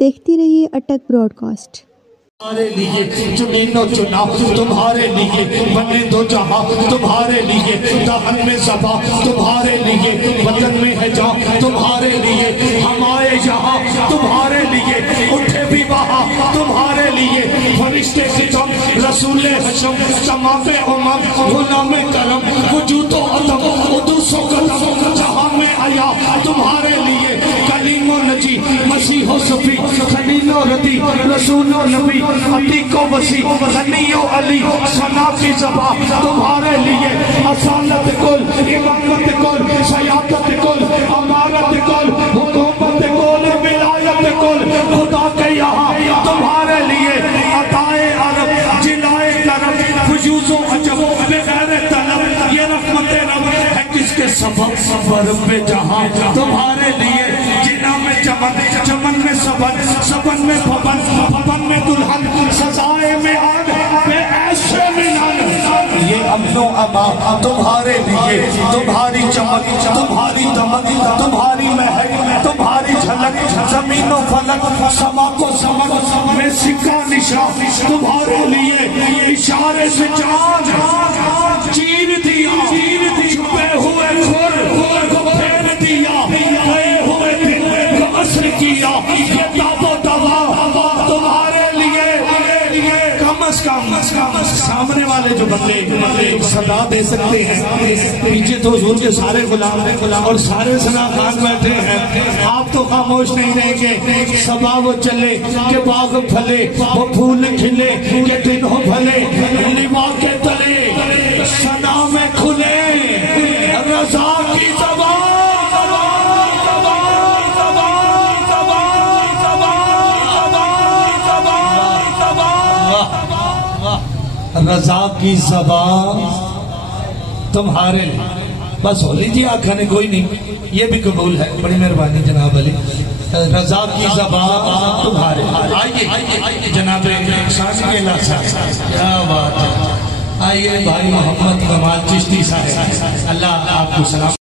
دیکھتی رہیے اٹک Broad cost. تمہارے لیے زمین و چنا تمہارے لیے بنے دو جہاں تمہارے لیے دہن میں زباں تمہارے لیے وطن میں ہے جان تمہارے لیے ہم آئے یہاں تمہارے لیے اٹھے بھی وہاں تمہارے لیے فرشتے ستم رسول حشم تمام امم غلام کرم وجود و عدم قدوس و قدم جہاں میں آیا تمہارے لیے کلیم و نجی مسیح و صفی خلیل و ردی رسول و نبی عتیق و وسیع غنی و علی ثنا کی زبان تمہارے لیے اصالت کل امامت کل سیادت کل امارت کل حکومت کل ولایت کل خدا کے یہاں تمہارے لیے عطائے عرب جلائے کرم فجوز و عجب بغیر طلب یہ رحمت رب ہے کس کے سبب برب جہاں تمہارے لیے جنہ میں چمن چمن میں سبن سبن میں بھبن بھبن میں دلہن سزائے میں آن بے ایسے میں نان یہ امن و امان تمہارے لیے تمہاری چمک تمہاری دمک تمہاری مہک تمہاری جھلک زمین و فلک سما کو سمک میں سکہ نشان تمہارے لیے اشارے سے چاند چیر دیا چھپے ہوئے کھر کو پھیر دیا گئے ہوئے دن کو اثر کیا یہ داب و دوا تمہارے لیے کم از کم سامنے والے جو بندے صدا دے سکتے ہیں پیچھے تو حضور کے سارے غلام اور سارے صدا خان بیٹھے ہیں آپ تو خاموش نہیں رہیں گے صبا وہ چلے کہ باغ پھلے وہ پھول کھلے کہ دن ہو بھلے لیوا کے تلے صدا میں کھلے رضا کی زبان رضا کی زبان تمہارے لیے بس ہو لیجیے آنکھیں نے کوئی نہیں یہ بھی قبول ہے بڑی مہربانی جناب علی رضا کی زبان تمہارے آئیے جناب کیا بات ہے آئیے بھائی محمد کمال چشتی صاحب اللہ آپ کو سلام